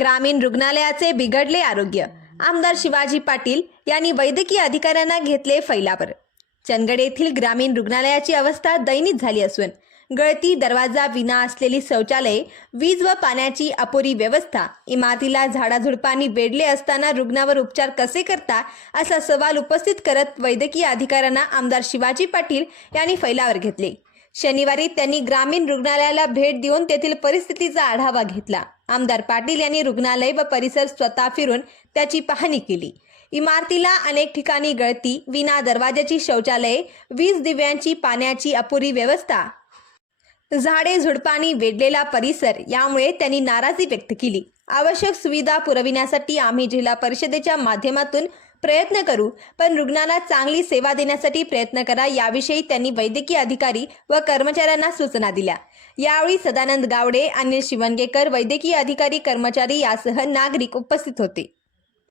ग्रामीण रुग्णालयाचे बिघडले आरोग्य. आमदार शिवाजी पाटील यांनी वैद्यकीय अधिकाऱ्यांना घेतले फैलावर. चंदगड येथील ग्रामीण रुग्णालयाची अवस्था दैनिक झाली असून गळती दरवाजा विना असलेली शौचालये वीज व पाण्याची अपुरी व्यवस्था इमारतीला झाडाझुडपांनी वेढले असताना रुग्णावर उपचार कसे करता असा सवाल उपस्थित करत वैद्यकीय अधिकाऱ्यांना आमदार शिवाजी पाटील यांनी फैलावर घेतले. शनिवारी त्यांनी ग्रामीण रुग्णालयाला भेट देऊन तेथील परिस्थितीचा आढावा घेतला. आमदार पाटील यांनी रुग्णालय व परिसर स्वतः फिरून त्याची पाहणी केली. इमारतीला अनेक ठिकाणी गळती विना दरवाजाची शौचालये वीज दिव्यांची पाण्याची अपुरी व्यवस्था झाडे झुडपांनी वेढलेला परिसर यामुळे त्यांनी नाराजी व्यक्त केली. आवश्यक सुविधा पुरविण्यासाठी आम्ही जिल्हा परिषदेच्या माध्यमातून प्रयत्न करू पण रुग्णाला चांगली सेवा देण्यासाठी प्रयत्न करा याविषयी त्यांनी वैद्यकीय अधिकारी व कर्मचाऱ्यांना सूचना दिल्या. यावेळी सदानंद गावडे अनिल शिवणगेकर वैद्यकीय अधिकारी कर्मचारी यासह नागरिक उपस्थित होते.